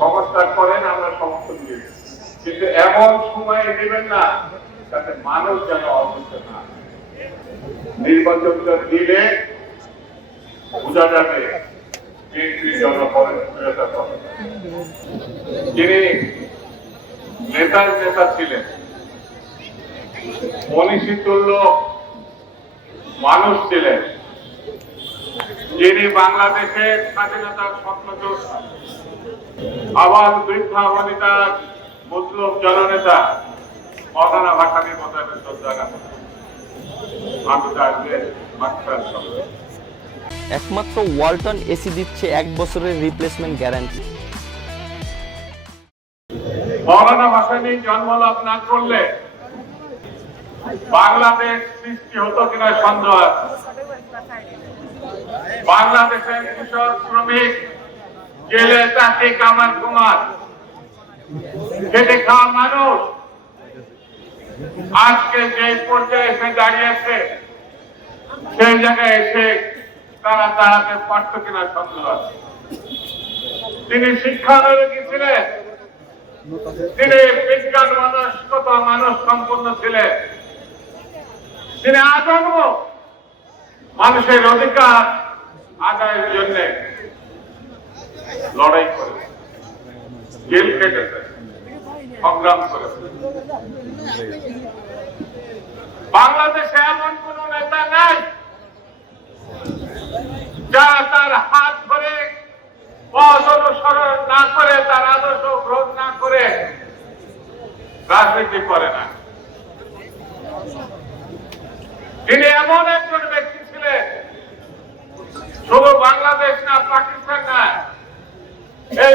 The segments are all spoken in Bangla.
সংস্কার করেন, আমরা সমর্থন দিই কিন্তু এমন সময়ে দেবেন না, যাতে মানুষ যেন অবস্থ না নির্বাচনটা দিলে বোঝা যাবে যিনি নেতার নেতা ছিলেন, মনীষী তুল্য মানুষ ছিলেন। যিনি বাংলাদেশের স্বাধীনতার স্বপ্নদূত আবার বৃদ্ধা বনিতা মুসলিম জননেতা ভাষা নিয়ে মোতাবেক শ্রদ্ধা আমি তাদের মাস্টার একমাত্র ওয়ালটন এসি দিচ্ছে এক বছরের রিপ্লেসমেন্ট গ্যারান্টি মৌলানা ভাসানী জন্মলাভ না করলে বাংলাদেশ সৃষ্টি হতো কিনা সন্দেহ বাংলাদেশের কৃষক শ্রমিক জেলে চাকরি কামার কুমার। খেটে খাওয়া মানুষ। আজকে যে পর্যায়ে এসে দাঁড়িয়েছে, সেই জায়গায় এসে তারা দাঁড়াতে পারত কিনা সন্দেহ তিনি শিক্ষানুরোগী ছিলেন তিনি বিজ্ঞান মানসিকতা মানুষ সম্পন্ন ছিলেন। তিনি আজন্ম মানুষের অধিকার আদায়ের জন্য লড়াই করে জেল কেটেছে সংগ্রাম করেছে বাংলাদেশে এমন কোন নেতা নাই যারা তার হাত ধরে পথ অনুসরণ না করে, তার আদর্শ গ্রহণ না করে রাজনীতি করে না তিনি এমন একজন ব্যক্তি ছিলেন শুধু বাংলাদেশ না পাকিস্তান না এই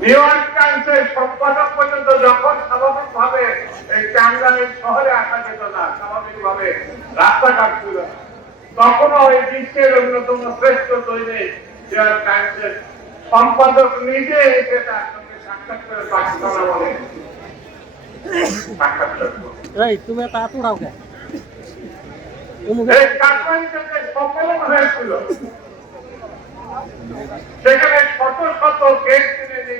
নিউ ইয়র্ক টাইমসের সম্পাদক পর্যন্ত যখন স্বাভাবিক ভাবে এই টাঙ্গাইল শহরে আসা যেত না স্বাভাবিক ভাবে রাস্তাঘাট ছিল তখনও এই বিশ্বের অন্যতম শ্রেষ্ঠ দৈনিক নিউ ইয়র্ক টাইমসের সম্পাদক নিজে এসে তার সঙ্গে সাক্ষাৎ করে পাকিস্তান বলে। তুমি সেখানে শত শত গেট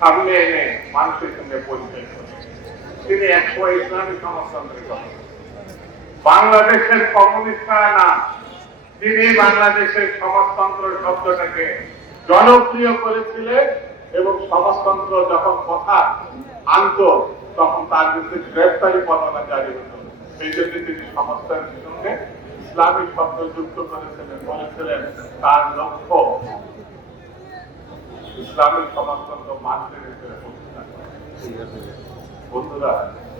সামনে এনে মানুষের সঙ্গে পরিচয়। তিনি একসময় ইসলামী সমাজতন্ত্রের বাংলাদেশের কমিউনিস্টরা না, তিনি বাংলাদেশের সমাজতন্ত্র শব্দটাকে জনপ্রিয় করেছিলেন এবং সমাজতন্ত্র যখন কথা আনত, তখন তার বিরুদ্ধে গ্রেফতারি পরোয়ানা জারি হতো সেই জন্য তিনি সমাজতন্ত্রের সঙ্গে ইসলামিক শব্দ যুক্ত করেছিলেন, বলেছিলেন, তার লক্ষ্য ইসলামিক সমাজতন্ত্র মানতে বন্ধুরা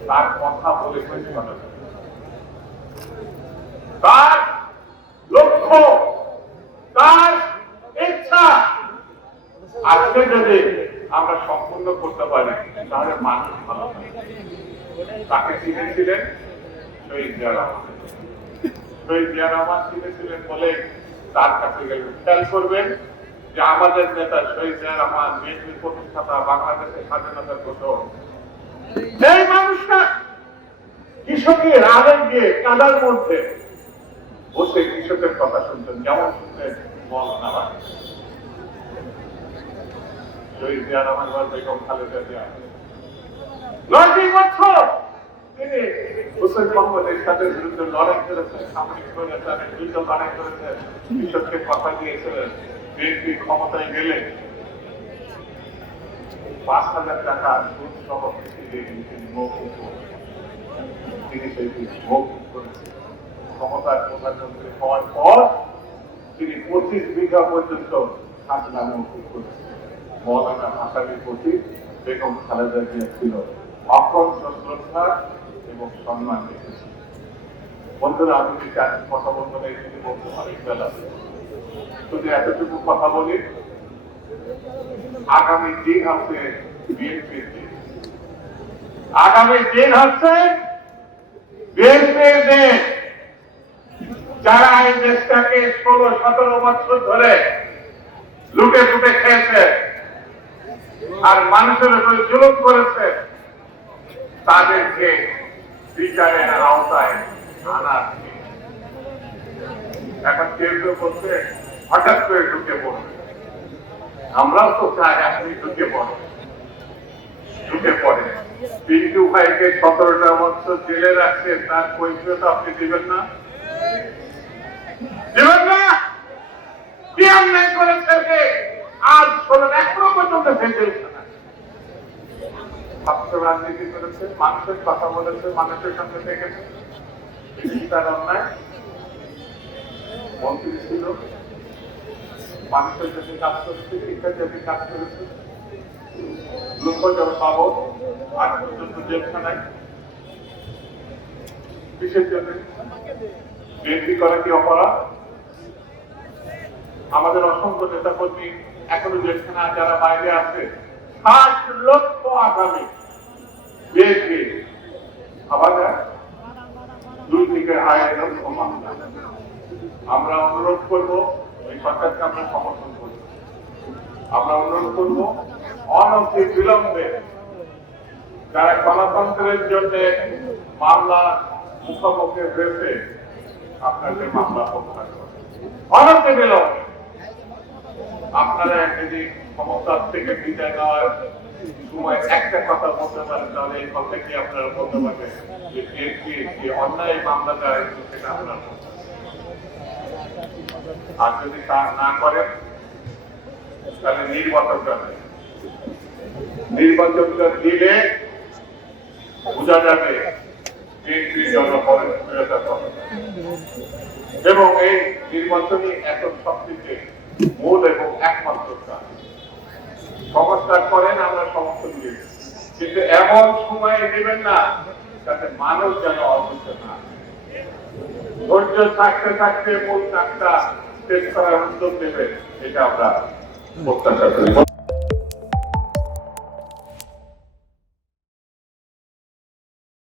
তার কথা বলে। তার লক্ষ্য, তার ইচ্ছা আজকে যদি আমরা সম্পূর্ণ করতে পারি, তাহলে মানুষ ভালো তাকে চিনেছিলেন শহীদ জিয়া রহমান। শহীদ জিয়া রহমান চিনেছিলেন বলে তার কাছে গেলে খেয়াল করবেন। যে আমাদের নেতা শহীদ রহমান বিএনপির প্রতিষ্ঠাতা বাংলাদেশের স্বাধীনতার ঘোষক। এই মানুষটা কৃষকের আবেগ দিয়ে কাদার মধ্যে বসে কৃষকের কথা শুনতেন যেমন শুনতেন বিরুদ্ধে লড়াই করেছেন লড়াই করেছেন, কৃষককে কথা দিয়েছিলেন। বিএনপি ক্ষমতায় গেলে পাঁচ হাজার টাকা ক্ষমতার প্রধানমন্ত্রী হওয়ার পর তিনি পঁচিশ বিঘা পর্যন্ত মৌলানা প্রতি বেগম খালেদা জিয়া ছিল অকণ্ঠ শ্রদ্ধা এবং সম্মান বন্ধুরা, আমি কথা বলতে না এখানে বলতে অনেক বেলা শুধু এতটুকু কথা বলি, আগামী দিন হচ্ছে বিএনপির দিন। আগামী দিন হচ্ছে বিএনপির দিন। যারা এই দেশটাকে ষোলো, সতেরো বছর ধরে লুটে ফুটে খেয়েছে আর মানুষের উপরে জুলুম করেছে, তাদেরকে বিচারের আওতায় আনার এখন কেউ কেউ বলছে হঠাৎ করে ঢুকে পড়বে আমরাও তো চাই আপনি ঢুকে পড়ে। ঢুকে পড়ে। পিন্টু ভাইকে সতেরোটা বছর জেলে রাখছে তার কৈফিয়ত আপনি দিবেন না? দিবেন না! বলেছে, মানুষের মন্ত্রী ছিল। মানুষের কাজ করেছে শিক্ষার জন্য কাজ করেছে আজ পর্যন্ত জেলখানায় কিসের জন্য বিএনপি করা কি অপরাধ আমাদের অসংখ্য নেতা কর্মী এখনও জেলখানা যারা বাইরে আছে, ষাট লক্ষ আগামী। বিএনপি আবার দুই থেকে লক্ষ মামলা। আমরা অনুরোধ করব এই সরকারকে আমরা সমর্থন করব আমরা অনুরোধ করব, অনতি বিলম্বে যারা গণতন্ত্রের জন্য মামলা মুখোমুখি হয়েছে, আপনাদের মামলা প্রত্যাহার করবে অনতি বিলম্বে। আপনারা যদি ক্ষমতার থেকে বিদায় নেওয়ার সময় একটা কথা বলতে পারেন, তাহলে এই কথা কি আপনারা বলতে পারবেন যে অন্যায় মামলাটা হয়েছে সেটা আপনারা। আর যদি তা না করেন তাহলে নির্বাচনটা। নির্বাচনটা দিলে বোঝা যাবে। এবং এই নির্বাচনই এখন সবথেকে মূল এবং একমাত্র কাজ সংস্কার করেন, আমরা সমর্থন দিই কিন্তু এমন সময় দেবেন না যাতে মানুষ যেন অসুস্থ না ধৈর্য থাকতে থাকতে মূল কাজটা শেষ করার উদ্যোগ নেবে এটা আমরা প্রত্যাশা করি।